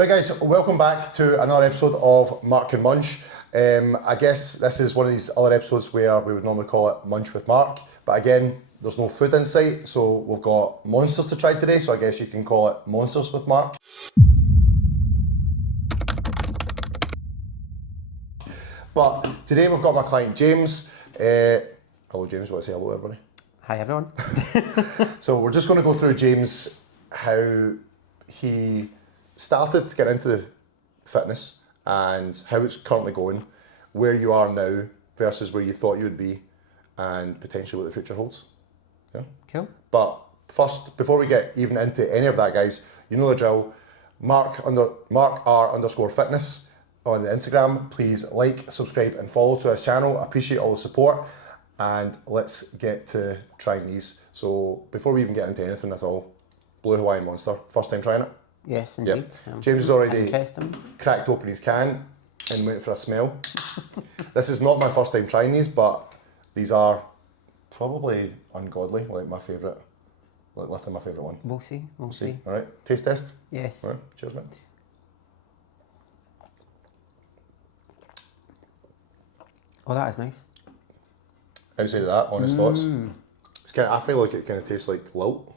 Right guys, welcome back to another episode of Mark and Munch. I guess this is one of these other episodes where we would normally call it Munch with Mark, but again, there's no food in sight, so we've got monsters to try today, so I guess you can call it Monsters with Mark. But today we've got my client James. Hello James, you want to say hello everybody? Hi everyone. So we're just going to go through James, how he started to get into the fitness and how it's currently going, where you are now versus where you thought you would be, and potentially what the future holds. Yeah. Cool. But first, before we get even into any of that, guys, you know the drill. Mark R_ fitness on Instagram. Please like, subscribe, and follow to his channel. I appreciate all the support, and let's get to trying these. So before we even get into anything at all, Blue Hawaiian Monster, first time trying it. Yes, indeed. Yep. James has already Interesting. cracked open his can and went for a smell. This is not my first time trying these, but these are probably ungodly, like my favourite, like literally my favourite one. We'll see. We'll see. All right, taste test. Yes. All right, cheers, mate. Oh, that is nice. Outside of that, honest thoughts. It's kind of, I feel like it kind of tastes like lilt.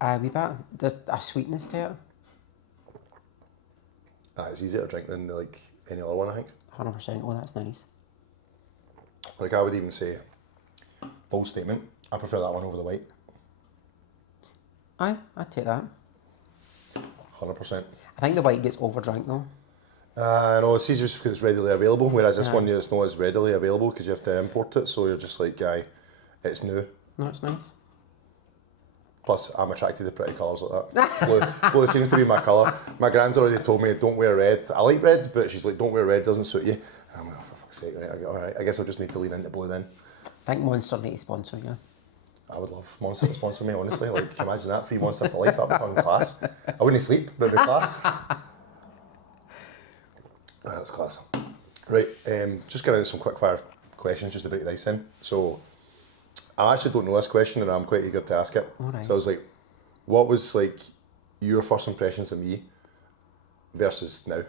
A wee bit. There's a sweetness to it. It's easier to drink than like any other one, I think. 100%. Oh, that's nice. Like I would even say, bold statement, I prefer that one over the white. Aye, I'd take that. 100%. I think the white gets overdrank though. No, it's easier just because it's readily available, whereas this one, it's not as readily available because you have to import it, so you're just like, aye, it's new. No, it's nice. Plus, I'm attracted to pretty colours like that. Blue seems to be my colour. My grand's already told me, don't wear red. I like red, but she's like, don't wear red, doesn't suit you. And I'm like, oh, for fuck's sake, right, alright, I guess I'll just need to lean into blue then. I think Monster need to sponsor you. I would love Monster to sponsor me, honestly. Like, imagine that, free Monster for life, that'd be fun class. I wouldn't sleep, but it'd be class. That's class. Right, just getting into some quick fire questions just to break the ice in. So, I actually don't know this question and I'm quite eager to ask it. Alright. So I was like, what was like your first impressions of me versus now?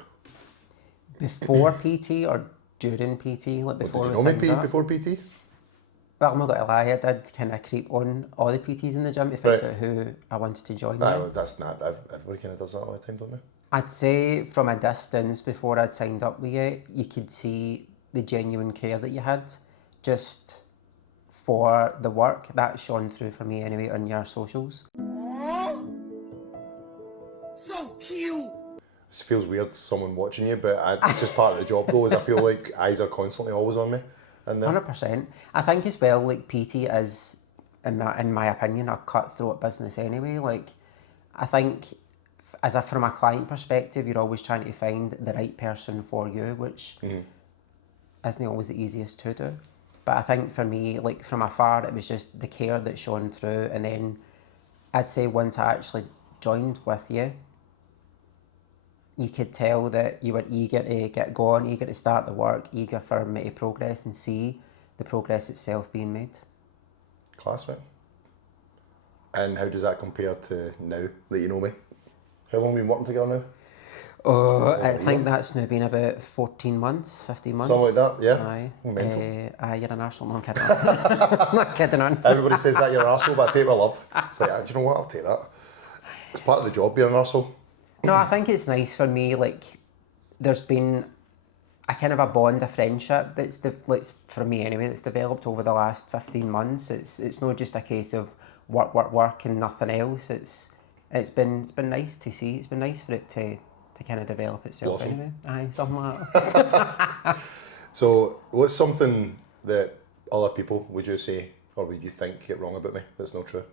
Before PT or during PT? Like before Did you know me before PT? Well, I'm not going to lie, I did kind of creep on all the PTs in the gym to find out who I wanted to join. Well, that's not, everybody kind of does that all the time, don't they? I'd say from a distance before I'd signed up with you, you could see the genuine care that you had just for the work. That shone through for me anyway on your socials. So cute! It feels weird, someone watching you, but it's just part of the job though, is I feel like eyes are constantly always on me. And 100%. I think as well, like PT is, in my opinion, a cutthroat business anyway. Like, I think from a client perspective, you're always trying to find the right person for you, which isn't always the easiest to do. But I think for me, like from afar, it was just the care that shone through. And then I'd say once I actually joined with you, you could tell that you were eager to get going, eager to start the work, eager for me to progress and see the progress itself being made. class, mate. And how does that compare to now that you know me? How long have we been working together now? I think that's now been about 14 months, 15 months. Something like that, yeah. Aye. Mental. You're an arsehole. No, I'm kidding on. Not kidding on. Everybody says that you're an arsehole, but I say it with love. It's like, do you know what, I'll take that. It's part of the job being an arsehole. No, I think it's nice for me, like, there's been a kind of a bond of friendship that's, for me anyway, that's developed over the last 15 months. It's not just a case of work and nothing else. It's been nice to see. It's been nice for it to kind of develop itself anyway. Aye, something like that. So, what's something that other people, would you say, or would you think, get wrong about me that's not true?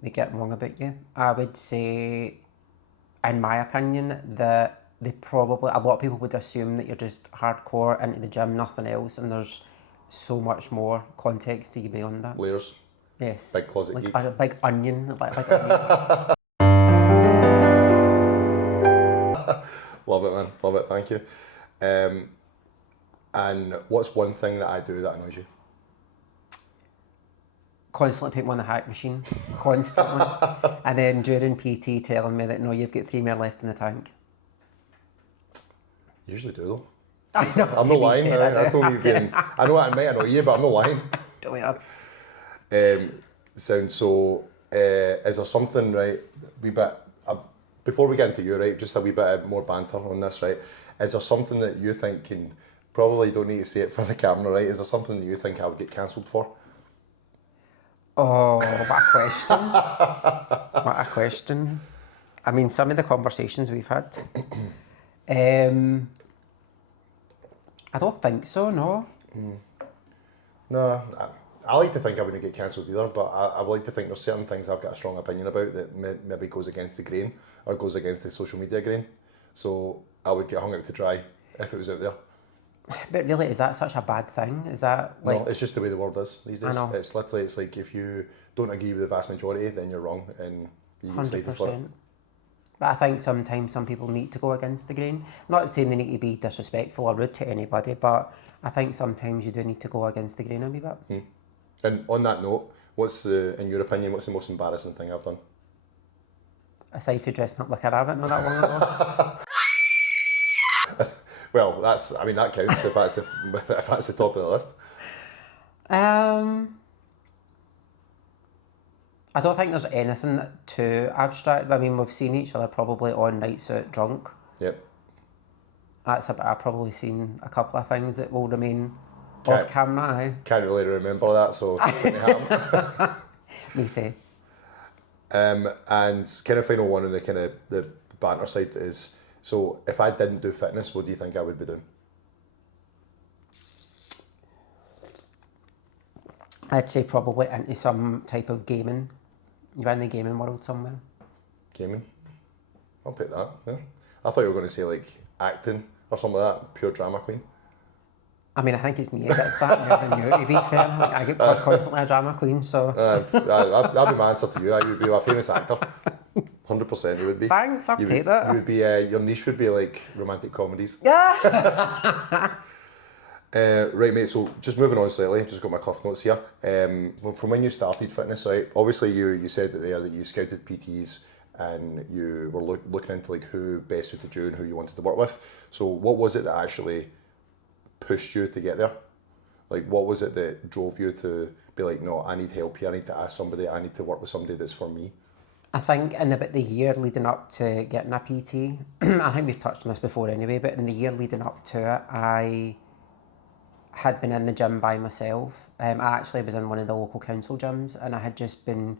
They get wrong about you. I would say, in my opinion, that a lot of people would assume that you're just hardcore into the gym, nothing else, and there's so much more context to you beyond that. Layers. Yes. Big closet like geek. a big onion. Like onion. Love it, man. Love it. Thank you. And what's one thing that I do that annoys you? constantly putting me on the hack machine, constantly. And then during PT telling me that, no, you've got 3 more left in the tank. Usually do though. I know, I'm to not be lying. fair, I do. That's not me being. I know I might annoy you, but I'm not lying. Don't you? Sounds so. Is there something, right? Wee bit. Before we get into you, right? Just a wee bit more banter on this, right? Is there something that you think can probably don't need to say it for the camera, right? Is there something that you think I would get cancelled for? Oh, what a question. What a question. I mean, some of the conversations we've had. I don't think so, no. No, I like to think I wouldn't get cancelled either, but I would like to think there's certain things I've got a strong opinion about that maybe goes against the grain or goes against the social media grain. So I would get hung out to dry if it was out there. But really, is that such a bad thing? Is that like... No, it's just the way the world is these days. I know. It's literally, it's like if you don't agree with the vast majority, then you're wrong and you get slated for it. 100%. But I think sometimes some people need to go against the grain. Not saying they need to be disrespectful or rude to anybody, but I think sometimes you do need to go against the grain a wee bit. And on that note, in your opinion, what's the most embarrassing thing I've done? Aside from dressing up like a rabbit not that long ago. Well, that counts if that's the top of the list. I don't think there's anything too abstract. I mean, we've seen each other probably on nights out drunk. Yep. That's about, I've probably seen a couple of things that will remain off camera. Aye. Can't really remember that, so it couldn't happen. Me say. And kind of final one on the kind of the banter side is, so if I didn't do fitness, what do you think I would be doing? I'd say probably into some type of gaming. You're in the gaming world somewhere. Gaming? I'll take that, yeah. I thought you were going to say like acting or something like that, pure drama queen. I mean, I think it's me that gets that more than you, to be fair. I think I get called constantly a drama queen, so... That'd be my answer to you. You would be a famous actor. 100% you would be. Thanks, I'll take that. You would be, your niche would be like romantic comedies. Yeah! Right, mate, so just moving on slightly, just got my cliff notes here. From when you started fitness, right, obviously you said that you scouted PTs and you were looking into like who best suited you and who you wanted to work with. So what was it that actually pushed you to get there? Like, what was it that drove you to be like, no, I need help here, I need to ask somebody, I need to work with somebody that's for me? I think in about the year leading up to getting a PT, I think we've touched on this before anyway, but in the year leading up to it, I had been in the gym by myself. I actually was in one of the local council gyms and I had just been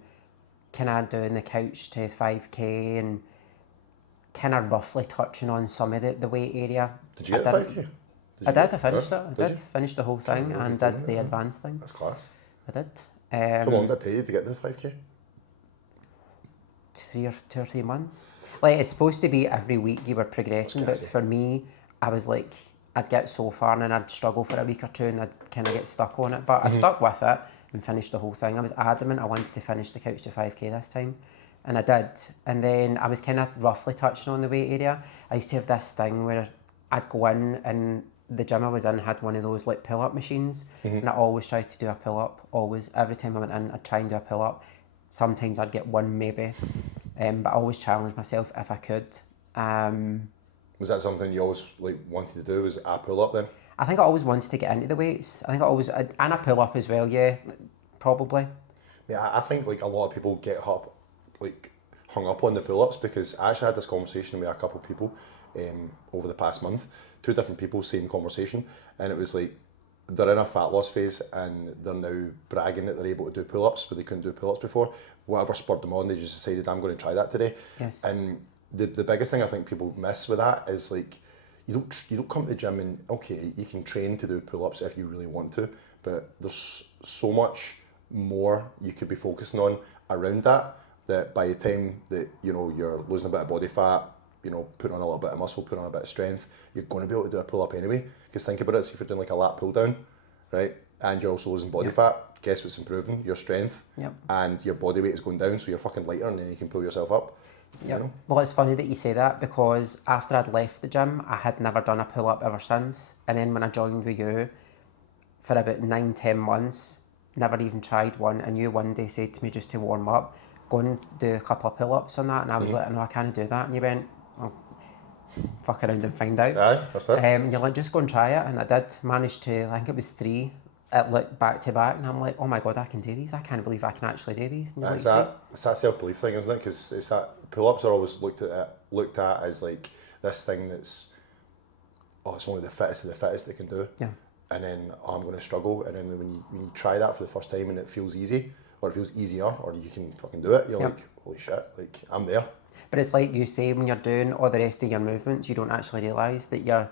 kind of doing the couch to 5k and kind of roughly touching on some of the weight area. Did you get 5k? I finished it. I did finish the whole thing and did the advanced thing. That's class. I did. How long did it take you to get the 5k? 2 or 3 months. Like, it's supposed to be every week you were progressing, but for me, I was like, I'd get so far and then I'd struggle for a week or two and I'd kind of get stuck on it. But I stuck with it and finished the whole thing. I was adamant I wanted to finish the couch to 5k this time. And I did. And then I was kind of roughly touching on the weight area. I used to have this thing where I'd go in and the gym I was in had one of those like pull-up machines. And I always tried to do a pull-up. Always. Every time I went in, I'd try and do a pull-up. Sometimes I'd get one maybe. But I always challenged myself if I could. Was that something you always like wanted to do? Was a pull-up then? I think I always wanted to get into the weights. I think I always, and a pull-up as well, yeah, probably. Yeah, I think like a lot of people get hung up on the pull-ups because I actually had this conversation with a couple of people over the past month. 2 different people, same conversation, and it was like they're in a fat loss phase and they're now bragging that they're able to do pull-ups, but they couldn't do pull-ups before. Whatever spurred them on, they just decided, I'm going to try that today. Yes. And the biggest thing I think people miss with that is like you don't come to the gym and okay, you can train to do pull-ups if you really want to, but there's so much more you could be focusing on around that by the time that you're losing a bit of body fat, putting on a little bit of muscle, putting on a bit of strength, you're going to be able to do a pull-up anyway. Because think about it, see if you're doing like a lat pull down, right, and you're also losing body fat, guess what's improving? Your strength. And your body weight is going down, so you're fucking lighter and then you can pull yourself up. Well, it's funny that you say that because after I'd left the gym, I had never done a pull-up ever since. And then when I joined with you for about 9-10 months, never even tried one, and you one day said to me just to warm up, go and do a couple of pull-ups on that, and I was like, no, I can't do that, and you went, well, fuck around and find out. Aye, that's it. And you're like, just go and try it, and I did manage to, I think it was 3 at like back to back, and I'm like, oh my god, I can do these. I can't believe I can actually do these. And you're It's like, that self-belief thing, isn't it? Because it's that pull-ups are always looked at as like this thing that's, oh, it's only the fittest of the fittest that can do. Yeah. And then I'm going to struggle. And then when you try that for the first time and it feels easy, or it feels easier, or you can fucking do it, you're Yeah. like, holy shit, like I'm there. But it's like you say, when you're doing all the rest of your movements, you don't actually realise that you're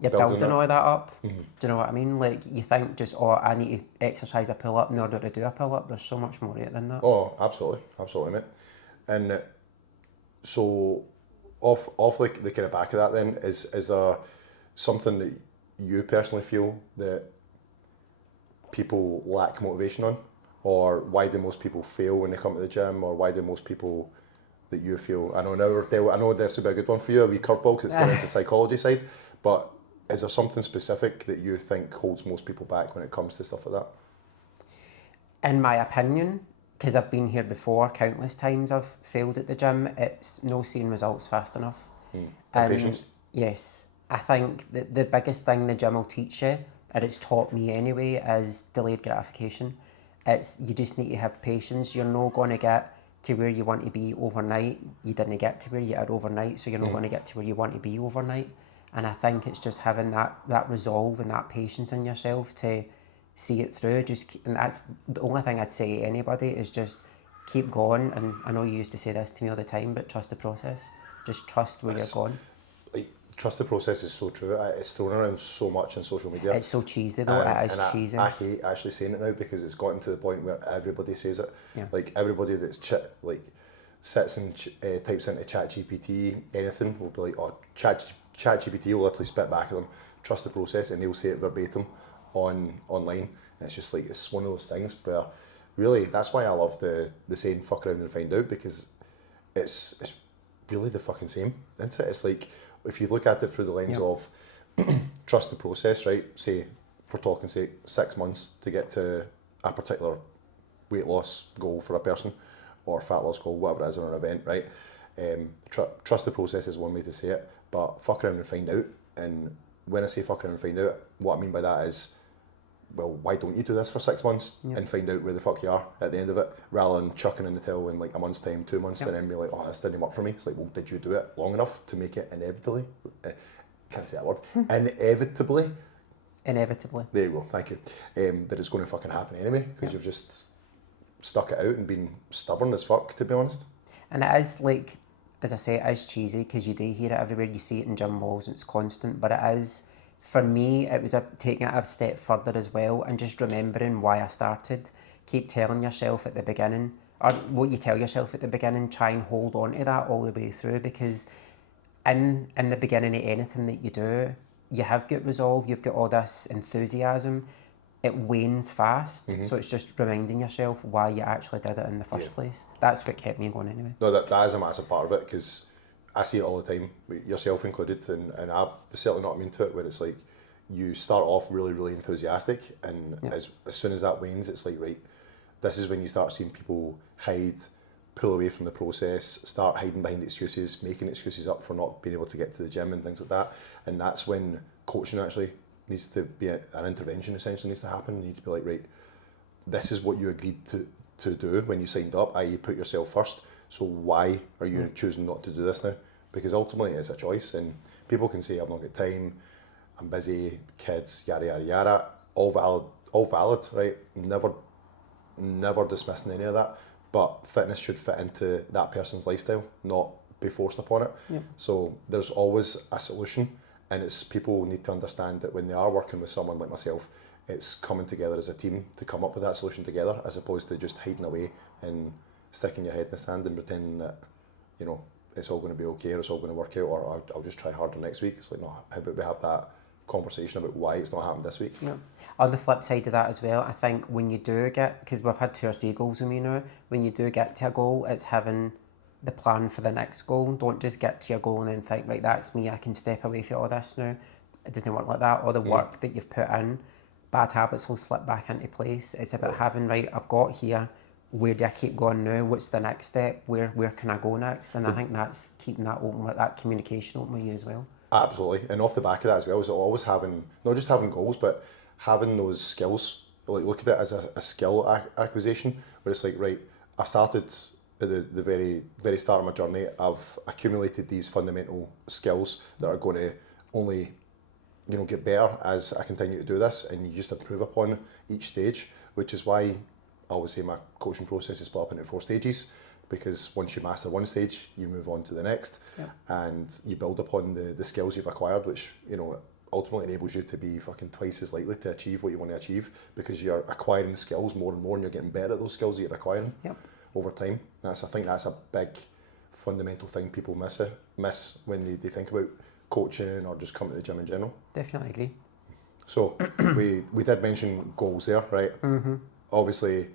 Building building it. all that up. Do you know what I mean? Like, you think just, oh, I need to exercise a pull-up in order to do a pull-up. There's so much more to it than that. Oh, absolutely, mate. And so, off like the kind of back of that, then is there something that you personally feel that people lack motivation on, or why do most people fail when they come to the gym, or why do most people that you feel? I know this would be a good one for you, a wee curveball, because it's getting into the psychology side. But is there something specific that you think holds most people back when it comes to stuff like that? In my opinion, because I've been here before countless times, I've failed at the gym, it's no seeing results fast enough. Patience. Yes. I think that the biggest thing the gym will teach you, and it's taught me anyway, is delayed gratification. You just need to have patience. You're not going to get to where you want to be overnight. You didn't get to where you are overnight, so you're not going to get to where you want to be overnight. And I think it's just having that resolve and that patience in yourself to see it through. And that's the only thing I'd say to anybody, is just keep going. And I know you used to say this to me all the time, but trust the process. Just trust where you're going. Like, trust the process is so true. It's thrown around so much on social media. It's so cheesy though. It is cheesy. I hate actually saying it now, because it's gotten to the point where everybody says it. Yeah. Like everybody that's sits and types into ChatGPT anything will be like, oh, ChatGPT will literally spit back at them, trust the process, and they'll say it verbatim online. And it's just like, it's one of those things where really, that's why I love the saying fuck around and find out, because it's really the fucking same, isn't it? It's like, if you look at it through the lens of trust the process, right? Say, for talking's sake, 6 months to get to a particular weight loss goal for a person, or fat loss goal, whatever it is, or an event, right? Trust the process is one way to say it, but fuck around and find out. And when I say fuck around and find out, what I mean by that is, well, why don't you do this for 6 months and find out where the fuck you are at the end of it, rather than chucking in the till in like a month's time, 2 months, and then be like, oh, this didn't work for me. It's like, well, did you do it long enough to make it inevitably? Can't say that word. Inevitably. There you go. Thank you. That it's going to fucking happen anyway, because you've just stuck it out and been stubborn as fuck, to be honest. And it is like, as I say, it is cheesy, because you do hear it everywhere. You see it in gym walls, it's constant, but it is. For me, it was taking it a step further as well, and just remembering why I started. Keep telling yourself at the beginning, or what you tell yourself at the beginning, try and hold on to that all the way through, because in the beginning of anything that you do, you have got resolve, you've got all this enthusiasm, it wanes fast, so it's just reminding yourself why you actually did it in the first place. That's what kept me going anyway. No, that is a massive part of it, because I see it all the time, yourself included, and I'm certainly not immune to it, where it's like, you start off really, really enthusiastic, and as soon as that wanes, it's like, right, this is when you start seeing people pull away from the process, start hiding behind excuses, making excuses up for not being able to get to the gym and things like that. And that's when coaching actually needs to be an intervention, essentially needs to happen. You need to be like, right, this is what you agreed to do when you signed up, i.e. put yourself first. So why are you choosing not to do this now? Because ultimately it's a choice, and people can say, I've not got time, I'm busy, kids, yada, yada, yada. All valid, right? Never dismissing any of that. But fitness should fit into that person's lifestyle, not be forced upon it. Yep. So there's always a solution, and it's people need to understand that when they are working with someone like myself, it's coming together as a team to come up with that solution together, as opposed to just hiding away and sticking your head in the sand and pretending that, you know, it's all going to be okay, or it's all going to work out, or I'll just try harder next week. It's like, no, how about we have that conversation about why it's not happened this week? Yeah. On the flip side of that as well, I think when you do get, because we've had 2 or 3 goals with me now, when you do get to a goal, it's having the plan for the next goal. Don't just get to your goal and then think, right, that's me, I can step away from all this now. It doesn't work like that. All the work that you've put in, bad habits will slip back into place. It's about having, right, I've got here, where do I keep going now? What's the next step? Where can I go next? And I think that's keeping that open, like that communication open with you as well. Absolutely. And off the back of that as well is always having, not just having goals, but having those skills. Like look at it as a skill acquisition, where it's like, right, I started at the very, very start of my journey. I've accumulated these fundamental skills that are going to only, get better as I continue to do this, and you just improve upon each stage, which is why I always say my coaching process is split up into 4 stages, because once you master one stage, you move on to the next, and you build upon the skills you've acquired, which, ultimately enables you to be fucking twice as likely to achieve what you want to achieve, because you're acquiring skills more and more, and you're getting better at those skills that you're acquiring over time. I think that's a big fundamental thing people miss when they think about coaching or just coming to the gym in general. Definitely agree. So we did mention goals there, right? Mm-hmm. Obviously,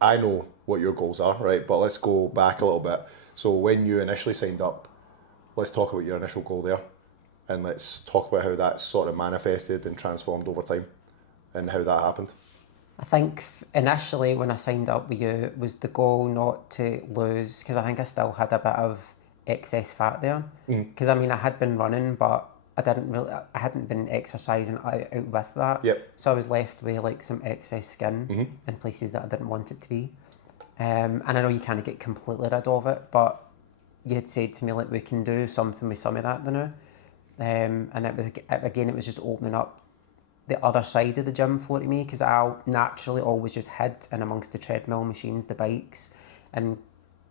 I know what your goals are, right? But let's go back a little bit. So when you initially signed up, let's talk about your initial goal there, and let's talk about how that sort of manifested and transformed over time, and how that happened. I think initially when I signed up with you was the goal not to lose, because I think I still had a bit of excess fat there. Because I had been running, but I hadn't been exercising out with that. Yep. So I was left with like some excess skin in places that I didn't want it to be. And I know you can't get completely rid of it, but you had said to me, like, we can do something with some of that now. And it was just opening up the other side of the gym floor to me, because I naturally always just hid in amongst the treadmill machines, the bikes, and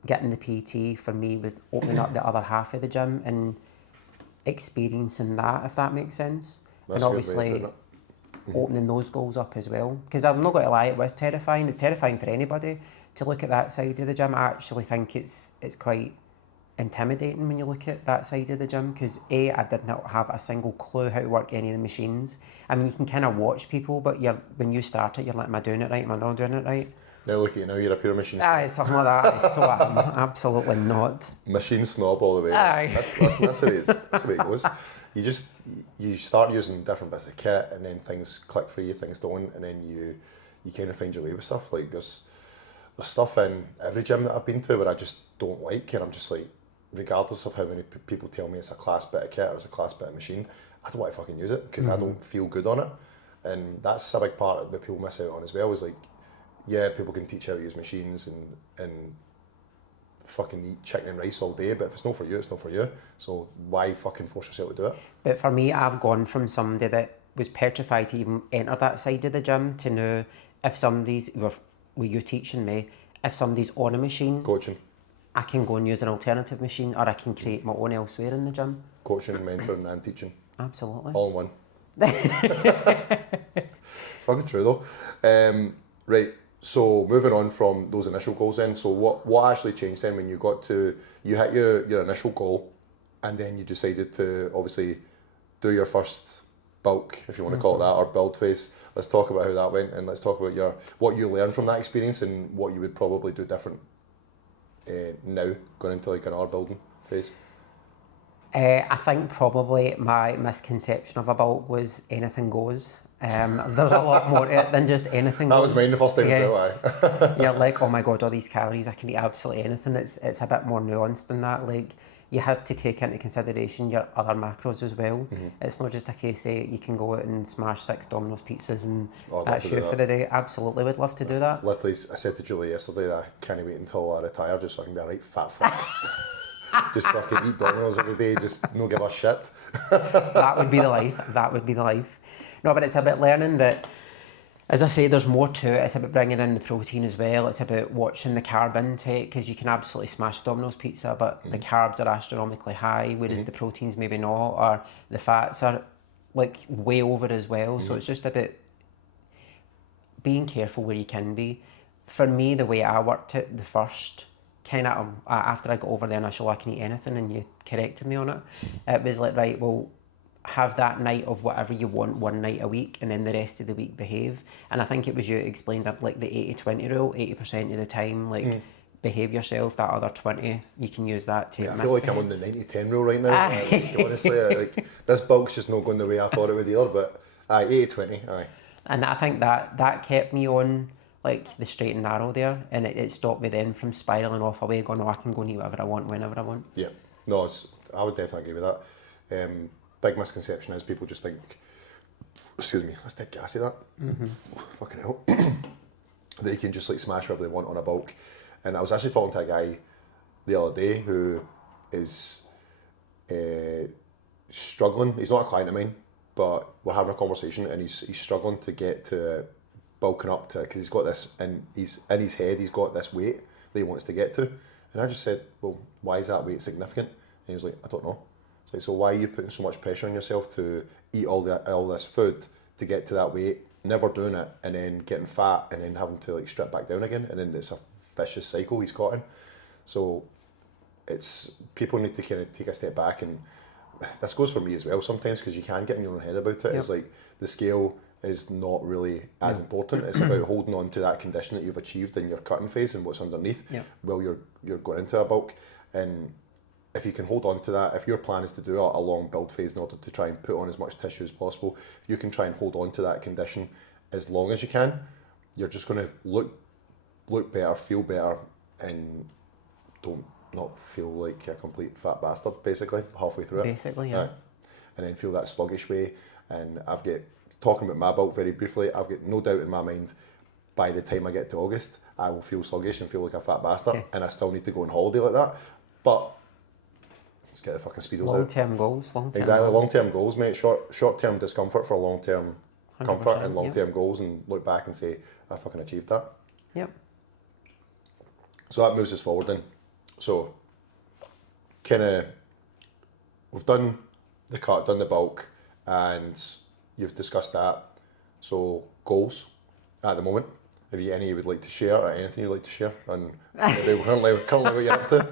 getting the PT for me was opening up the other half of the gym and experiencing that, if that makes sense. That's and obviously opening those goals up as well, because I'm not going to lie, it was terrifying. It's terrifying for anybody to look at that side of the gym. I actually think it's quite intimidating when you look at that side of the gym, because I did not have a single clue how to work any of the machines. You can kind of watch people, but when you start it, you're like, am I doing it right? Am I not doing it right? Now look at you now, you're a pure machine snob. Aye, something like that. So I'm absolutely not. Machine snob all the way. Aye. That's the way it goes. You start using different bits of kit, and then things click for you, things don't, and then you kind of find your way with stuff. Like there's stuff in every gym that I've been to where I just don't like, and I'm just like, regardless of how many people tell me it's a class bit of kit or it's a class bit of machine, I don't want to fucking use it because I don't feel good on it. And that's a big part of what people miss out on as well, is like, yeah, people can teach how to use machines and fucking eat chicken and rice all day, but if it's not for you, it's not for you. So why fucking force yourself to do it? But for me, I've gone from somebody that was petrified to even enter that side of the gym to know if somebody's, with you teaching me, if somebody's on a machine, Coaching. I can go and use an alternative machine, or I can create my own elsewhere in the gym. Coaching, mentoring and teaching. Absolutely. All in one. Fucking true though. Right, so moving on from those initial goals then, so what actually changed then when you hit your initial goal, and then you decided to obviously do your first bulk, if you want to call it that, or build phase. Let's talk about how that went, and let's talk about what you learned from that experience and what you would probably do different now going into like another building phase. I think probably my misconception of a bulk was anything goes. There's a lot more to it than just anything That goes. was mine the first time as well. You're like, oh my god, all these calories, I can eat absolutely anything. It's a bit more nuanced than that. Like, you have to take into consideration your other macros as well. It's not just a case of you can go out and smash 6 Domino's pizzas and that's you for the day. Absolutely would love to do that. Literally, I said to Julie yesterday that I can't wait until I retire just so I can be a right fat fuck. Just fucking eat Domino's every day, just no give a shit. That would be the life. That would be the life. No, but it's about learning that, as I say, there's more to it. It's about bringing in the protein as well. It's about watching the carb intake, because you can absolutely smash Domino's pizza, but the carbs are astronomically high, whereas the proteins maybe not, or the fats are like way over as well. So it's just about being careful where you can be. For me, the way I worked it, the first kind of, after I got over the initial I can eat anything and you corrected me on it, it was like, right, well, have that night of whatever you want one night a week, and then the rest of the week behave. And I think it was you explained that, like the 80-20 rule, 80% of the time, like behave yourself, that other 20 you can use that to I feel like I'm on the 90-10 rule right now. Honestly, like this bulk's just not going the way I thought it would either, but Aye, 80-20, aye. And I think that kept me on like the straight and narrow there, and it stopped me then from spiralling off away, going, I can go and eat whatever I want, whenever I want. Yeah, no, I would definitely agree with that. Big misconception is people just think, excuse me, that's dead gassy that. Fucking hell. That you can just like smash whatever they want on a bulk. And I was actually talking to a guy the other day who is struggling. He's not a client of mine, but we're having a conversation and he's struggling to get to bulking up to, because he's got this, and he's in his head, he's got this weight that he wants to get to. And I just said, well, why is that weight significant? And he was like, I don't know. It's like, so why are you putting so much pressure on yourself to eat all this food to get to that weight, never doing it, and then getting fat, and then having to like strip back down again, and then it's a vicious cycle he's caught in. So it's, people need to kind of take a step back, and this goes for me as well sometimes, because you can get in your own head about it. Yep. It's like the scale is not really as important. It's about holding on to that condition that you've achieved in your cutting phase and what's underneath while you're going into a bulk. And if you can hold on to that, if your plan is to do a long build phase in order to try and put on as much tissue as possible, if you can try and hold on to that condition as long as you can, you're just going to look better, feel better, and not feel like a complete fat bastard, basically, halfway through it. Basically, yeah. Right. And then feel that sluggish way. And talking about my bulk very briefly, I've got no doubt in my mind, by the time I get to August, I will feel sluggish and feel like a fat bastard, yes. And I still need to go on holiday like that. But let's get the fucking speedos out. Long-term goals. Exactly, long-term goals, mate. Short-term discomfort for long-term comfort, and long-term goals, and look back and say, I fucking achieved that. Yep. So that moves us forward then. So, we've done the cut, done the bulk, and you've discussed that. So, goals at the moment. Have you any you would like to share, or anything you'd like to share? And currently what you're up to?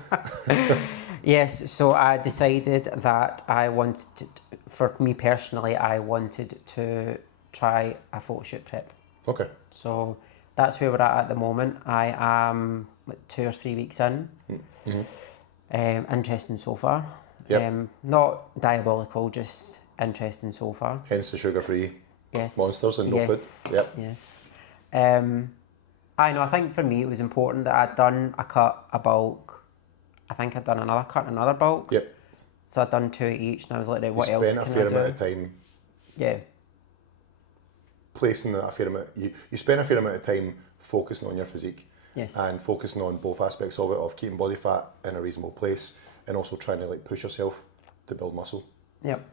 Yes, so I decided that for me personally, I wanted to try a photo shoot prep. Okay. So that's where we're at the moment. I am 2 or 3 weeks in. Mm-hmm. Interesting so far. Yep. Not diabolical, just interesting so far. Hence the sugar-free yes. monsters and no food. Yep. Yes. I think for me it was important that I'd done a cut, a bulk. I think I'd done another cut, another bulk. Yep. So I'd done 2 each, and I was like, what else can I do? You spent a fair amount of time. Yeah. Placing a fair amount. You spend a fair amount of time focusing on your physique. Yes. And focusing on both aspects of it, of keeping body fat in a reasonable place, and also trying to like push yourself to build muscle. Yep.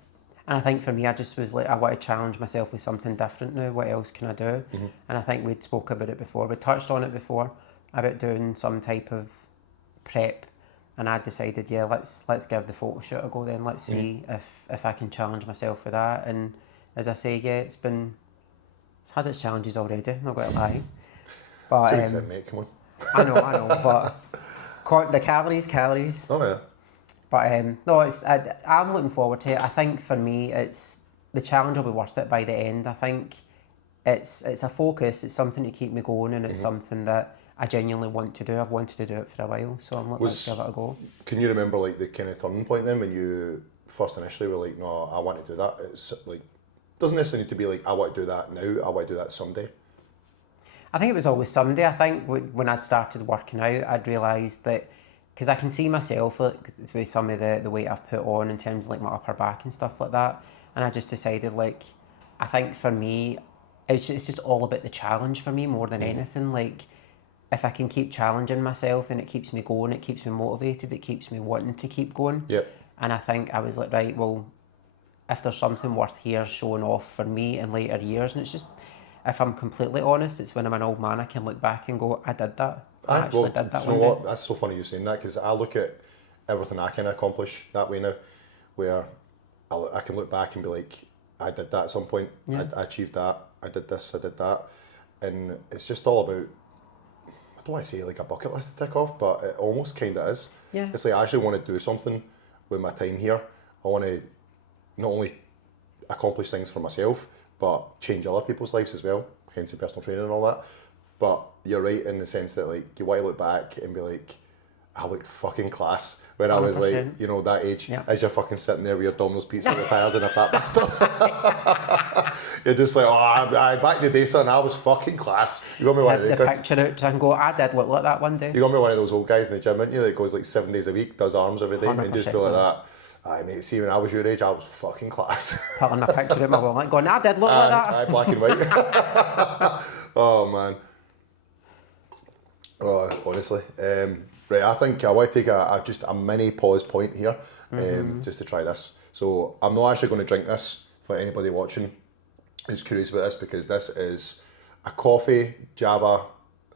And I think for me, I just was like, I want to challenge myself with something different now. What else can I do? Mm-hmm. And I think we'd spoke about it before. We touched on it before about doing some type of prep. And I decided, let's give the photo shoot a go then. Let's see if I can challenge myself with that. And as I say, it's had its challenges already, I'm not going to lie. But 2 weeks in, mate, come on. I know, but the calories. Oh yeah. But no, I'm looking forward to it. I think for me, the challenge will be worth it by the end. I think it's a focus. It's something to keep me going, and it's something that I genuinely want to do. I've wanted to do it for a while, so I'm like, let's give it a go. Can you remember like the kind of turning point then when you first initially were like, no, I want to do that? It's like, doesn't necessarily need to be like, I want to do that now, I want to do that someday. I think it was always someday. I think when I started working out, I'd realised that, because I can see myself like with some of the weight I've put on in terms of like my upper back and stuff like that, and I just decided like, I think for me, it's just all about the challenge for me more than anything. Like, if I can keep challenging myself, then it keeps me going, it keeps me motivated, it keeps me wanting to keep going. Yep. And I think I was like, right, well, if there's something worth here showing off for me in later years, and it's just, if I'm completely honest, it's when I'm an old man, I can look back and go, I did that. I actually did that one day. What? That's so funny you saying that, because I look at everything I can accomplish that way now, where I can look back and be like, I did that at some point, I achieved that, I did this, I did that. And it's just all about, I don't want to say like a bucket list to tick off, but it almost kind of is. Yeah. It's like I actually want to do something with my time here. I want to not only accomplish things for myself, but change other people's lives as well, hence the personal training and all that. But you're right in the sense that like you want to look back and be like, I looked fucking class when 100%. I was like, that age, as you're fucking sitting there with your Domino's pizza retired and a fat bastard. You're just like, oh, I back in the day, son, I was fucking class. You got me one Have of the the kids. picture out and go, I did look like that one day. You got me one of those old guys in the gym, didn't you? That goes like 7 days a week, does arms every day, and just 100%, go like yeah. that. Aye, mate, see, when I was your age, I was fucking class. Pulling a picture out my wallet going, I did look like that. Aye, black and white. Oh, man. Oh, honestly. Right, I think I want to take just a mini pause point here, just to try this. So I'm not actually going to drink this for anybody watching who's curious about this, because this is a coffee Java.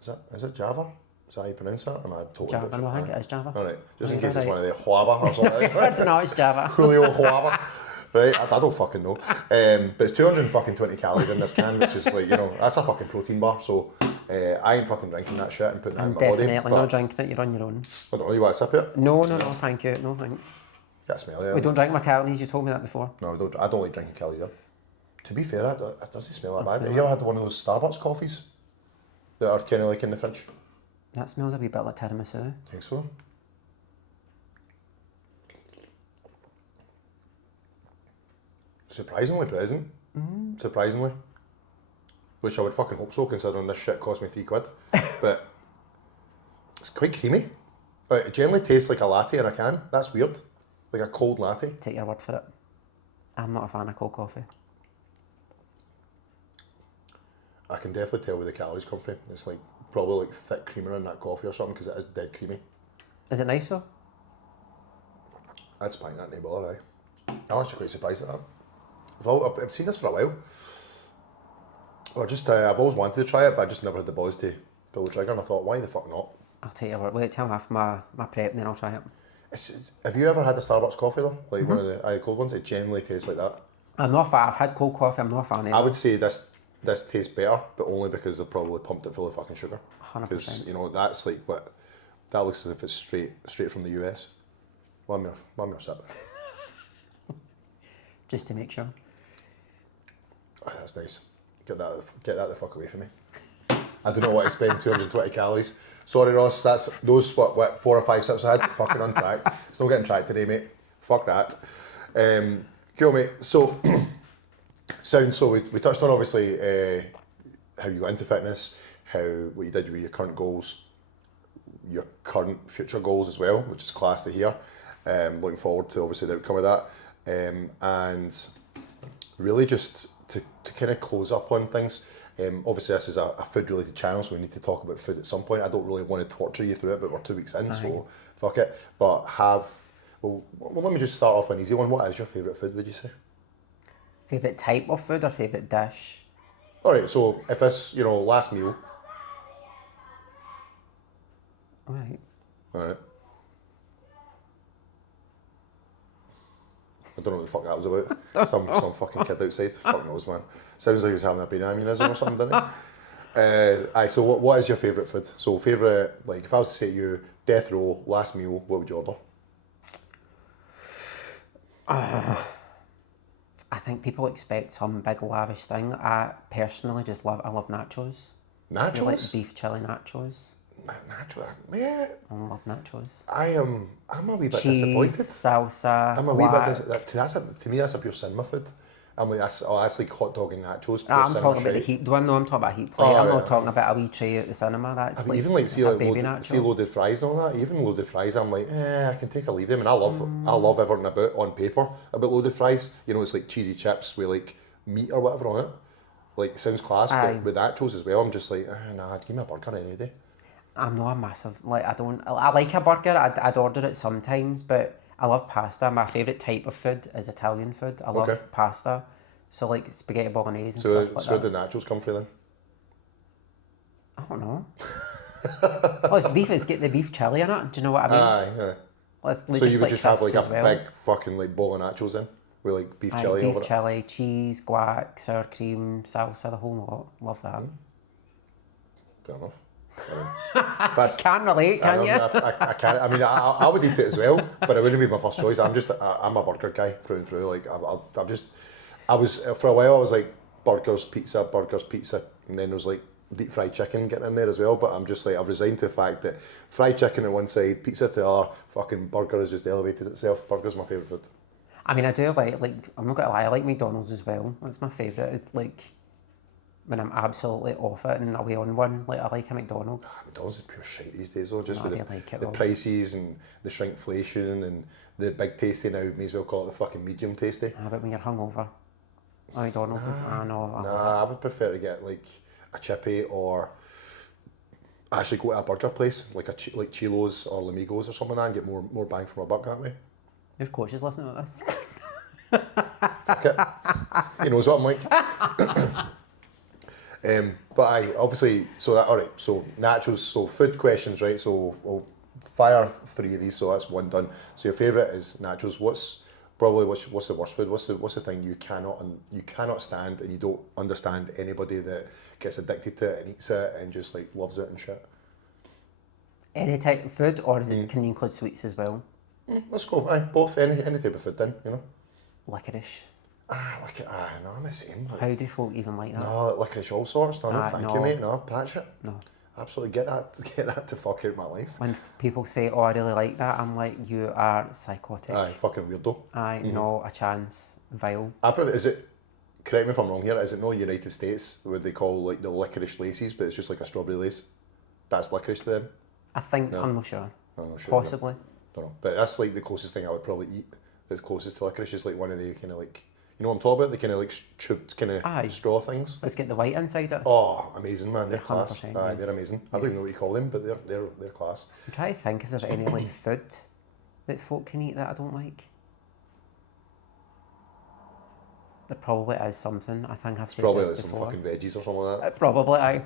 Is it Java? Is that how you pronounce that? Am I totally Java, butchering no, I it? think it is Java. All right, just in You're case it's right. one of the Huava or something. No, it's Java. Julio Huava. Right, I don't fucking know. But it's 220 calories in this can, which is like, you know, that's a fucking protein bar. So I ain't fucking drinking that shit and putting it I'm in my body. definitely not drinking it, you're on your own. I don't know, you want to sip it? No, thank you, no thanks. Get smell it. We don't drink calories, you told me that before. No, I don't like drinking Kelly either. To be fair, it doesn't smell that bad. Have you ever had one of those Starbucks coffees that are kind of like in the fridge? That smells a wee bit like tiramisu. I think so. Surprisingly pleasant. Surprisingly. Which I would fucking hope so, considering this shit cost me £3. But it's quite creamy. It generally tastes like a latte in a can. That's weird. Like a cold latte. Take your word for it. I'm not a fan of cold coffee. I can definitely tell where the calories come from. It's like probably like thick creamer in that coffee or something, because it is dead creamy. Is it nice though? I'd spike that in the bother, aye. I'm actually quite surprised at that. I've seen this for a while. I've always wanted to try it, but I just never had the balls to pull the trigger, and I thought, why the fuck not? I'll take your word. Wait till I'm off my prep and then I'll try it. Have you ever had a Starbucks coffee though? Like one of the cold ones? It genuinely tastes like that. I'm not a fan. I've had cold coffee, I'm not a fan of it. I would say this tastes better, but only because they've probably pumped it full of fucking sugar. 100%. Because, you know, that's like what... That looks as if it's straight from the US. Let me a sip. Just to make sure. Oh, that's nice. Get that the fuck away from me. I do not want to spend 220 calories. Sorry, Ross, that's those what 4 or 5 sips I had, fucking untracked. It's not getting tracked today, mate. Fuck that. Cool, mate. So, so we touched on obviously how you got into fitness, what you did with your current goals, your current future goals as well, which is class to hear. Looking forward to obviously the outcome of that, and really just to kind of close up on things. Obviously this is a food related channel, so we need to talk about food at some point. I don't really want to torture you through it, but we're 2 weeks in, so fuck it. But let me just start off with an easy one. What is your favourite food, would you say? Favourite type of food or favourite dish? Alright, so if it's, you know, last meal. Alright. I don't know what the fuck that was about. Some fucking kid outside. Fuck knows, man. Sounds like he was having a brain aneurysm or something, didn't he? So what is your favourite food? So favourite, like if I was to say to you, death row, last meal, what would you order? I think people expect some big lavish thing. I personally just love nachos. Nachos? So like beef chili nachos. Nacho, yeah. I love nachos. I'm a wee bit Cheese, disappointed. salsa, I'm a wee bit guac. to me that's a pure cinema food. I'm like, that's like hot dog and nachos. Pure I'm cinema talking about the shite. heat one. No, I'm talking about heat plate. Oh, I'm right, not talking about a wee tray at the cinema. That's like, Even like it's see a like baby nacho. loaded fries and all that. Even loaded fries, I'm like, I can take or leave them. And I love everything about on paper about loaded fries. You know, it's like cheesy chips with like meat or whatever on it. Like it sounds class, Aye. but with nachos as well, I'm just like, nah, give me a burger any day. I'm not a massive, like, I like a burger, I'd order it sometimes, but I love pasta. My favourite type of food is Italian food. I love Okay. pasta. So, like, spaghetti bolognese and So stuff like where that. did nachos come from then? I don't know. Oh, it's beef, it's got the beef chili in it. Do you know what I mean? Aye. Let's So you would just have like a as well. big fucking like bowl of nachos in with like beef Aye, chili beef over it. chili, cheese, guac, sour cream, salsa, the whole lot. Love that. Fair enough. If that's- Can't relate, can you? I can't. I mean, I would eat it as well, but it wouldn't be my first choice. I'm a burger guy through and through. Like I was for a while. I was like burgers, pizza, and then there was like deep fried chicken getting in there as well. But I'm just like I've resigned to the fact that fried chicken at one side, pizza to the other, fucking burger has just elevated itself. Burger's my favourite food. I mean, I do like, I'm not gonna lie, I like McDonald's as well. That's my favourite. It's like, when I'm absolutely off it and away on one, like, I like a McDonald's. McDonald's is pure shit these days though, just No, with I do like it the though. prices and the shrinkflation and the big tasty now, may as well call it the fucking medium tasty. But when you're hungover, a McDonald's is, I know, I love Nah, I would prefer to get like a chippy or actually go to a burger place, like like Chilo's or Lamigos or something like that and get more bang for my buck that way. it. Your coach is listening to this. Fuck it. He knows what I'm like. But I obviously, so that, alright, so nachos, so food questions, right? So we'll fire 3 of these, so that's 1 done. So your favourite is nachos. What's the worst food? What's the thing you cannot stand and you don't understand anybody that gets addicted to it and eats it and just like loves it and shit? Any type of food, or can you include sweets as well? Let's go, aye, both, any type of food then, you know? Licorice. No, I'm the same. Like, How do folk even like that? no, licorice all sorts, no, thank no. you mate, no, patch it. No. Absolutely, get that to fuck out my life. When people say, oh, I really like that, I'm like, you are psychotic. Aye, fucking weirdo. No, a chance. Vile. Is it, correct me if I'm wrong here, is it no United States where they call like the licorice laces, but it's just like a strawberry lace? That's licorice to them? I think, I'm not sure. I'm not sure. Possibly. Don't know. But that's like the closest thing I would probably eat that's closest to licorice, is like one of the kind of like, you know what I'm talking about? The kind of like chewed kind of straw things. Let's get the white inside it. Oh, amazing, man. They're class. 100%, Aye, they're yes. amazing. I don't even know what you call them, but they're class. I'm trying to think if there's any like food that folk can eat that I don't like. There probably is something. I think I've said Probably this like some before. fucking veggies or something like that. Probably, aye.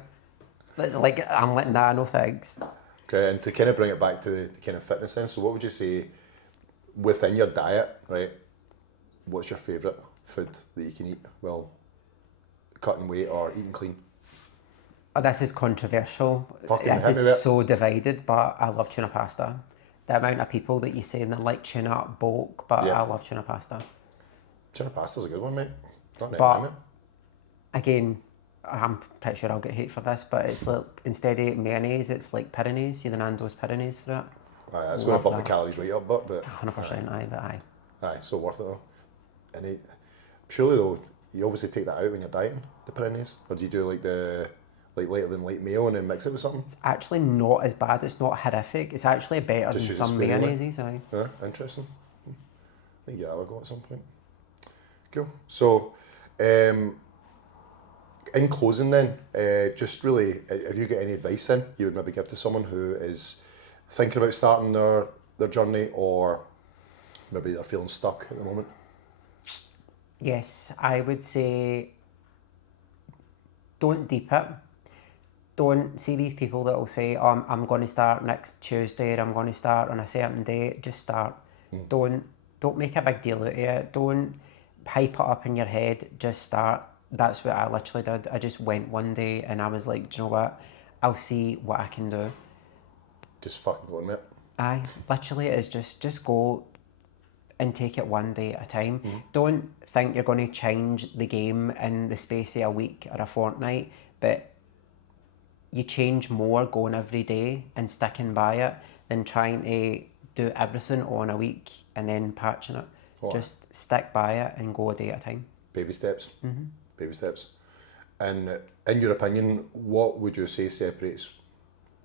It's like, I'm like, nah, no thanks. Okay, and to kind of bring it back to the kind of fitness then, so what would you say within your diet, right? What's your favourite food that you can eat? Well, cutting weight or eating clean? Oh, this is controversial. Fucking This hit me with it. is so divided, but I love tuna pasta. The amount of people that you say they like tuna bulk, but Yeah. I love tuna pasta. Tuna pasta's a good one, mate. Not But- mate. Again, I'm pretty sure I'll get hate for this, but it's like, instead of mayonnaise, it's like Pyrenees, the Nando's Pyrenees for it. Aye, it's going to Love bump the that. calories right up, but 100% aye, but aye. aye, so worth it though. And surely though, you obviously take that out when you're dieting, the Pyrenees, or do you do like the later than light mayo and then mix it with something? It's actually not as bad, it's not horrific, it's actually better Just than use it some sparingly. mayonnaises, aye. Yeah, interesting. Maybe yeah, I'll go at some point. Cool. So, in closing then, just really, have you got any advice then you would maybe give to someone who is thinking about starting their journey, or maybe they're feeling stuck at the moment? Yes, I would say don't deep it. Don't see these people that will say, oh, I'm going to start next Tuesday, or I'm going to start on a certain date. Just start. Don't make a big deal out of it. Don't hype it up in your head. Just start. That's what I literally did. I just went one day and I was like, do you know what? I'll see what I can do. Just fucking going, mate. Aye, literally it is just go and take it one day at a time. Don't think you're going to change the game in the space of a week or a fortnight, but you change more going every day and sticking by it than trying to do everything on a week and then patching it. Just stick by it and go a day at a time. Baby steps. Baby steps. And in your opinion, what would you say separates,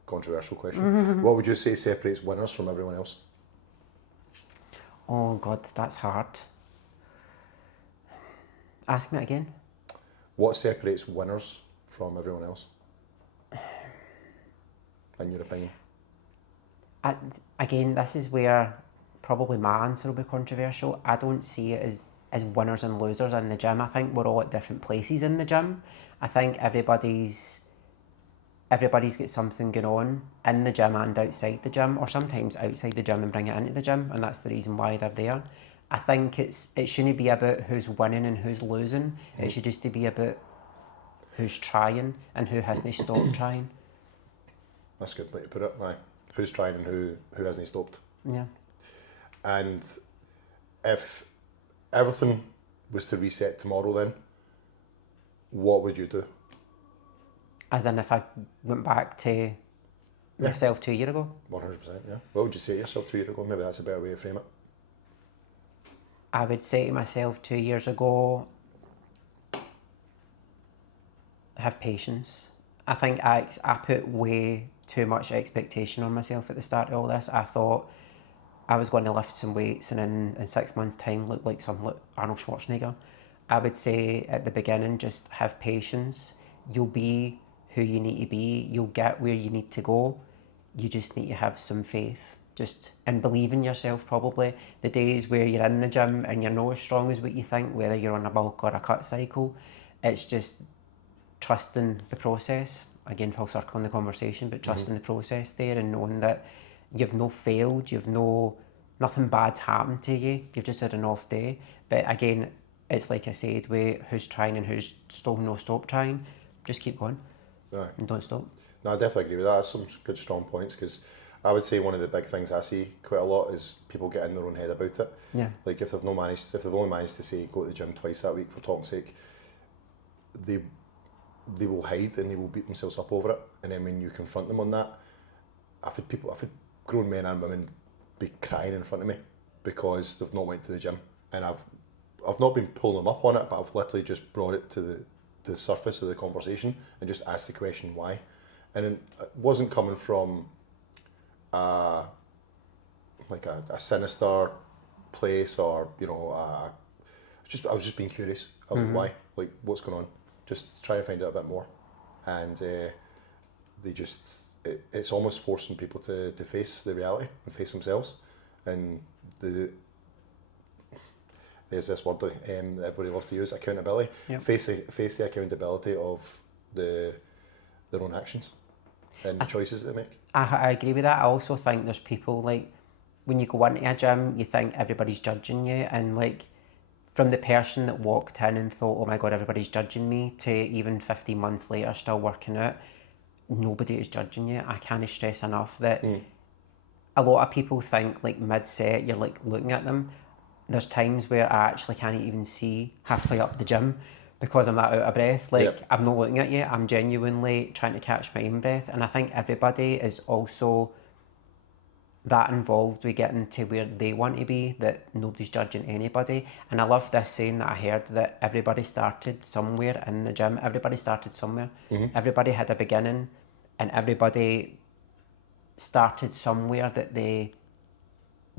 controversial question, what would you say separates winners from everyone else? Oh God, that's hard. Ask me again. What separates winners from everyone else? In your opinion? Again, this is where probably my answer will be controversial. I don't see it as winners and losers in the gym. I think we're all at different places in the gym. I think everybody's got something going on in the gym and outside the gym, or sometimes outside the gym and bring it into the gym, and that's the reason why they're there. I think it shouldn't be about who's winning and who's losing. It should just be about who's trying and who hasn't stopped trying. That's a good way to put it. Aye. Who's trying and who hasn't stopped. Yeah. And if everything was to reset tomorrow then, what would you do? As in if I went back to myself 2 years ago, 100%, yeah. What would you say to yourself 2 years ago? Maybe that's a better way to frame it. I would say to myself 2 years ago, have patience. I think I put way too much expectation on myself at the start of all this. I thought I was going to lift some weights and in 6 months' time look like Arnold Schwarzenegger. I would say at the beginning, just have patience. You'll be who you need to be. You'll get where you need to go. You just need to have some faith. Just and believe in yourself. Probably the days where you're in the gym and you're not as strong as what you think, whether you're on a bulk or a cut cycle, it's just trusting the process. Again, full circle in the conversation, but trusting the process there and knowing that you've no failed, nothing bad's happened to you. You've just had an off day. But again, it's like I said, with who's trying and who's still no stop trying, just keep going. Aye. And don't stop. No, I definitely agree with that. That's some good strong points, because I would say one of the big things I see quite a lot is people get in their own head about it. Yeah. Like if they've only managed to say go to the gym twice that week for talk's sake, they will hide and they will beat themselves up over it. And then when you confront them on that, I've had grown men and women be crying in front of me because they've not went to the gym, and I've not been pulling them up on it, but I've literally just brought it to the surface of the conversation and just asked the question why. And it wasn't coming from like a sinister place, or I was just being curious. I was like, why? Like, what's going on? Just try to find out a bit more. And it's almost forcing people to face the reality and face themselves. And there's this word that everybody loves to use, accountability. Yep. Face the accountability of their own actions and the choices they make. I agree with that. I also think there's people, like, when you go into a gym, you think everybody's judging you, and like from the person that walked in and thought, oh my God, everybody's judging me, to even 15 months later still working out, nobody is judging you. I can't stress enough that a lot of people think like mid-set, you're like looking at them. There's times where I actually can't even see halfway up the gym because I'm that out of breath. Like, Yep. I'm not looking at you, I'm genuinely trying to catch my own breath. And I think everybody is also that involved with getting to where they want to be, that nobody's judging anybody. And I love this saying that I heard, that everybody started somewhere in the gym. Everybody started somewhere. Everybody had a beginning, and everybody started somewhere that they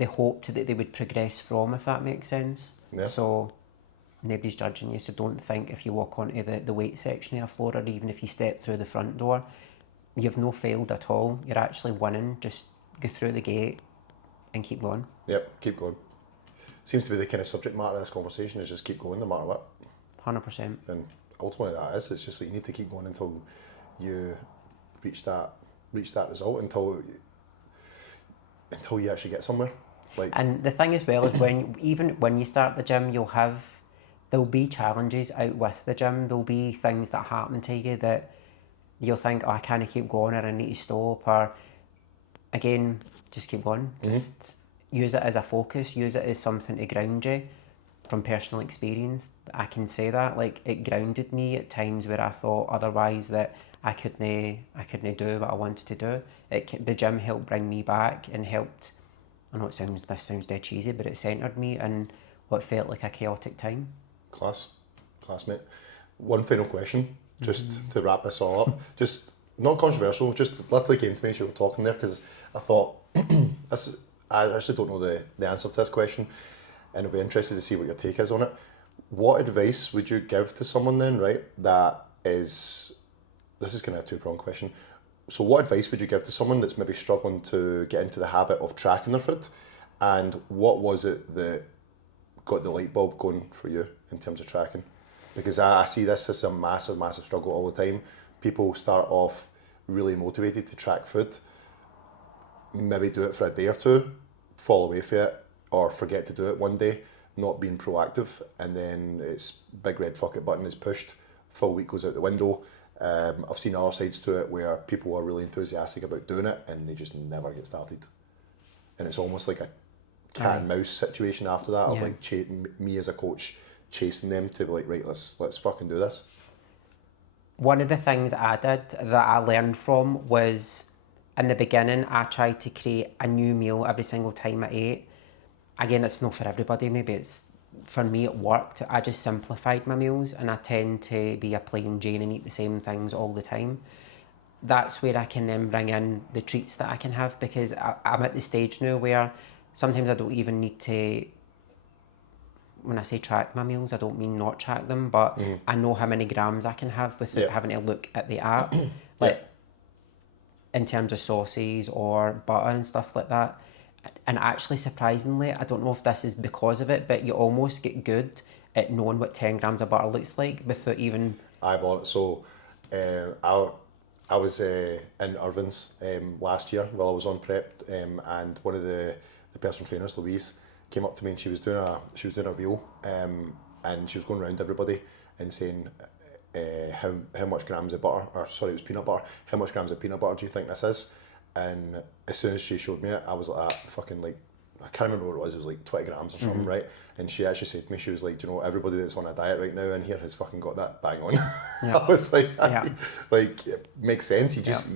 hoped that they would progress from, if that makes sense. Yeah. So nobody's judging you, so don't think if you walk onto the weight section of a floor, or even if you step through the front door, you've no failed at all. You're actually winning. Just go through the gate and keep going. Yep, keep going. Seems to be the kind of subject matter of this conversation, is just keep going no matter what. 100%. And ultimately that is, it's just like you need to keep going until you reach that result, until you actually get somewhere. Like, And the thing as well is, even when you start the gym, there'll be challenges out with the gym. There'll be things that happen to you that you'll think, oh, I can't keep going, or I need to stop, or again, just keep going. Just use it as a focus, use it as something to ground you. From personal experience, I can say that, like, it grounded me at times where I thought otherwise that I couldn't do what I wanted to do. The gym helped bring me back and helped. I know this sounds dead cheesy, but it centered me in what felt like a chaotic time. Class, mate. One final question, just to wrap this all up. Just not controversial, just literally came to me as you were talking there, because I thought, I actually don't know the answer to this question, and I'll be interested to see what your take is on it. What advice would you give to someone then, right, this is kind of a two-pronged question. So what advice would you give to someone that's maybe struggling to get into the habit of tracking their food, and what was it that got the light bulb going for you in terms of tracking? Because I see this as a massive, massive struggle all the time. People start off really motivated to track food, maybe do it for a day or two, fall away from it, or forget to do it one day, not being proactive, and then it's big red fuck it button is pushed, full week goes out the window. I've seen other sides to it where people are really enthusiastic about doing it and they just never get started. And it's almost like a cat and mouse situation after that, of like me as a coach chasing them to be like, right, let's fucking do this. One of the things I did that I learned from was, in the beginning, I tried to create a new meal every single time I ate. Again, it's not for everybody. Maybe it's for me it worked. I just simplified my meals, and I tend to be a plain Jane and eat the same things all the time. That's where I can then bring in the treats that I can have, because I'm at the stage now where sometimes I don't even need to, when I say track my meals, I don't mean not track them, but I know how many grams I can have without having to look at the app. Like, in terms of sauces or butter and stuff like that. And actually, surprisingly, I don't know if this is because of it, but you almost get good at knowing what 10 grams of butter looks like without even... Eyeball it. So I was in Irvin's last year while I was on prep, and one of the personal trainers, Louise, came up to me and she was doing a reel, and she was going around everybody and saying how much grams of butter, or sorry, it was peanut butter, how much grams of peanut butter do you think this is? And as soon as she showed me it, I was like, fucking, like, I can't remember what it was like 20 grams or something, right? And she actually said to me, she was like, do you know, everybody that's on a diet right now in here has fucking got that bang on. I was like, like, it makes sense. You just,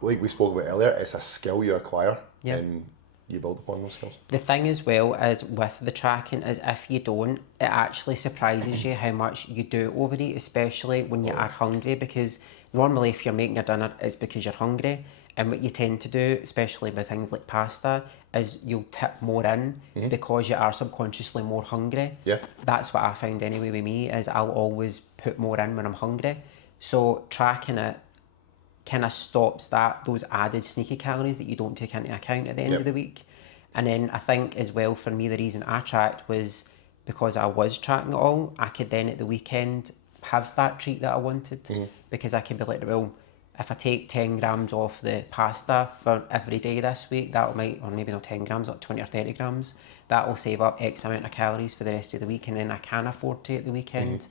like we spoke about earlier, it's a skill you acquire and you build upon those skills. The thing as well is with the tracking is if you don't, it actually surprises you how much you do overeat, especially when you are hungry, because normally if you're making your dinner, it's because you're hungry. And what you tend to do, especially with things like pasta, is you'll tip more in because you are subconsciously more hungry. Yeah. That's what I found anyway with me, is I'll always put more in when I'm hungry. So tracking it kind of stops those added sneaky calories that you don't take into account at the end of the week. And then I think as well, for me, the reason I tracked was because I was tracking it all. I could then at the weekend have that treat that I wanted, because I could be like, well, if I take 10 grams off the pasta for every day this week, that might, or maybe not 10 grams, like 20 or 30 grams, that will save up X amount of calories for the rest of the week, and then I can afford to at the weekend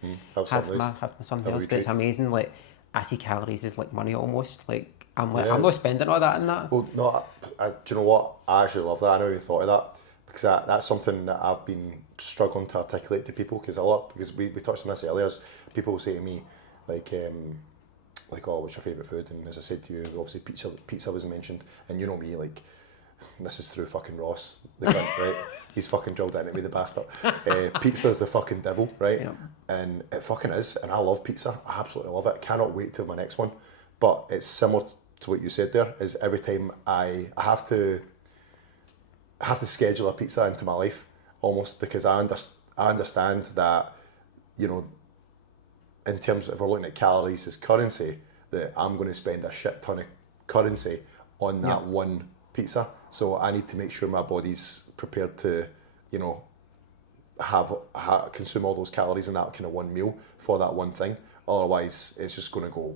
have my something else. But it's amazing, like, I see calories as like money almost. Like, I'm not spending all that in that. Well, no, do you know what? I actually love that. I never even thought of that, because that's something that I've been struggling to articulate to people, because we touched on this earlier, is people say to me, like, oh, what's your favourite food? And as I said to you, obviously pizza was mentioned, and you know me, like, this is through fucking Ross, the cunt, right? He's fucking drilled into me, the bastard. Pizza's the fucking devil, right? Yeah. And it fucking is, and I love pizza. I absolutely love it. Cannot wait till my next one. But it's similar to what you said there, is every time I have to schedule a pizza into my life, almost, because I understand that, you know, in terms of, if we're looking at calories as currency, that I'm going to spend a shit ton of currency on that one pizza. So I need to make sure my body's prepared to, you know, consume all those calories in that kind of one meal for that one thing. Otherwise, it's just going to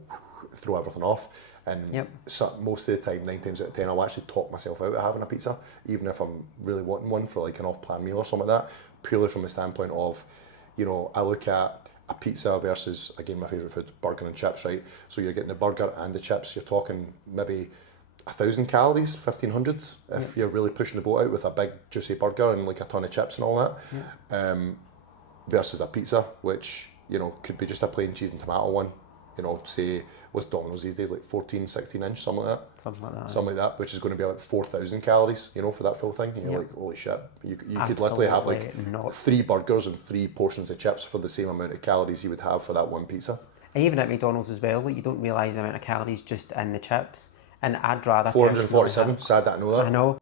throw everything off. And so most of the time, 9 times out of 10, I'll actually talk myself out of having a pizza, even if I'm really wanting one for like an off-plan meal or something like that, purely from the standpoint of, you know, I look at a pizza versus, again, my favourite food, burger and chips, right? So you're getting the burger and the chips, you're talking maybe 1,000 calories, 1,500, if you're really pushing the boat out with a big juicy burger and like a ton of chips and all that, versus a pizza, which, you know, could be just a plain cheese and tomato one, you know, say, what's Domino's these days, like 14, 16 inch, something like that. Something like that, which is going to be like 4,000 calories, you know, for that full thing. And you're like, holy shit. You could literally have like 3 burgers and 3 portions of chips for the same amount of calories you would have for that one pizza. And even at McDonald's as well, like, you don't realise the amount of calories just in the chips. And I'd rather... 447, sad that I know that. I know.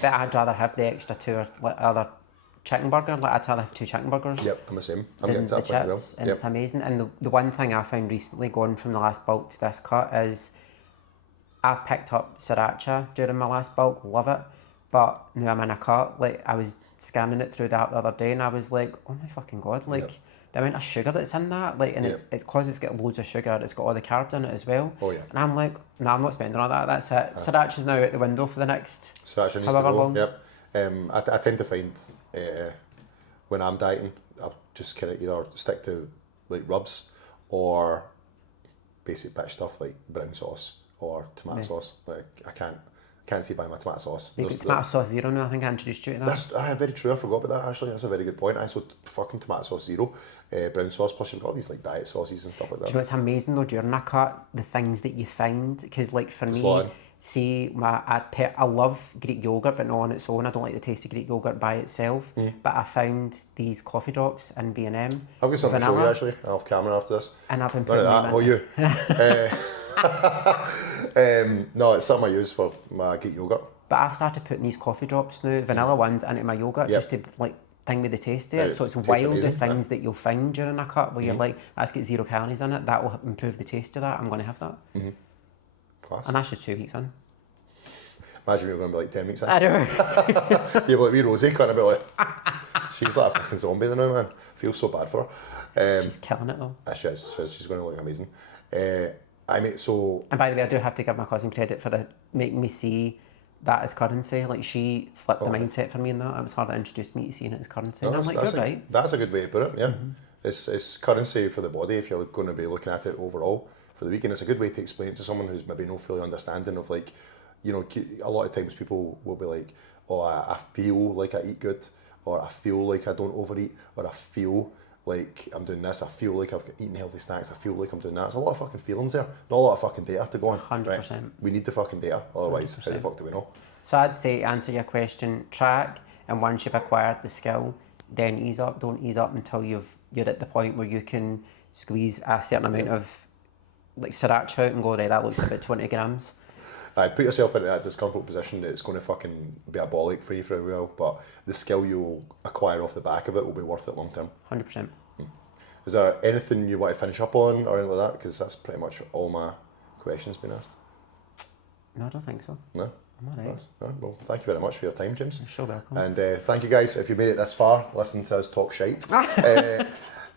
But I'd rather have the extra 2 or other chicken burger. Like, I'd rather have 2 chicken burgers. Yep, I'm the same. I'm than getting to the that point chips, as well. and it's amazing. And the one thing I found recently, going from the last bulk to this cut, is I've picked up sriracha during my last bulk, love it. But now I'm in a cut, like, I was scanning it through the app the other day and I was like, oh my fucking God, like, the amount of sugar that's in that, like, and it's because it's got loads of sugar, it's got all the carbs in it as well. Oh yeah. And I'm like, no, I'm not spending all that, that's it. Sriracha's now out the window for the next Sriracha needs however to go, long. yep. I tend to find, when I'm dieting, I'll just kind of either stick to, like, rubs or basic bitch stuff like brown sauce or tomato sauce. Like, I can't can't see buying my tomato sauce. Maybe tomato sauce zero now, I think I introduced you to that. That's very true. I forgot about that actually. That's a very good point. I saw fucking tomato sauce zero, brown sauce. Plus you've got these like diet sauces and stuff like that. Do you know what's amazing though, during a cut, the things that you find, because like for me, slime. see, I love Greek yogurt, but not on its own. I don't like the taste of Greek yogurt by itself. But I found these coffee drops in B&M. I've got something to show you actually, off camera after this. And I've been None putting of that. You. No, it's something I use for my Greek yogurt. But I've started putting these coffee drops now, vanilla ones, into my yogurt just to like thing with the taste of it. So it's wild amazing, the things that you'll find during a cut where you're like, that's got 0 calories in it. That will improve the taste of that. I'm going to have that. Class. And that's just 2 weeks in. Imagine we were going to be like 10 weeks in. I know. Yeah, but like wee Rosie can't be like, she's like a fucking zombie now, man. Feels so bad for her. She's killing it though. She is. She's going to look amazing. I mean, so. And by the way, I do have to give my cousin credit for making me see that as currency. Like she flipped the mindset for me in that. It was her that introduced me to seeing it as currency. No, and I'm like, you're right. That's a good way to put it, yeah. It's currency for the body if you're going to be looking at it overall for the week. And it's a good way to explain it to someone who's maybe no fully understanding of like, you know, a lot of times people will be like, oh, I feel like I eat good, or I feel like I don't overeat, or I feel like I'm doing this, I feel like I've eaten healthy snacks, I feel like I'm doing that. There's a lot of fucking feelings there, not a lot of fucking data to go on. 100%. Right? We need the fucking data, otherwise 100%. How the fuck do we know? So I'd say, to answer your question, track, and once you've acquired the skill, then ease up. Don't ease up until you're at the point where you can squeeze a certain amount of like sriracha out and go, right, that looks about 20 grams. Put yourself into that discomfort position that it's going to fucking be abolic for you for a while, but the skill you'll acquire off the back of it will be worth it long term. 100%. Is there anything you want to finish up on or anything like that? Because that's pretty much all my questions been asked. No, I don't think so. No? I'm alright. Well, thank you very much for your time, James. You're so welcome. And thank you guys if you made it this far, listening to us talk shite.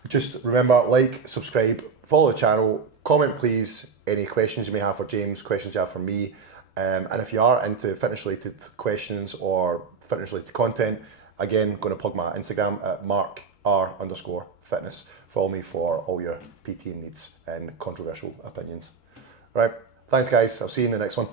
Just remember, like, subscribe, follow the channel, comment please any questions you may have for James, questions you have for me. And if you are into fitness related questions or fitness related content, again, going to plug my Instagram at markr_fitness. Follow me for all your PT needs and controversial opinions. Right, thanks guys, I'll see you in the next one.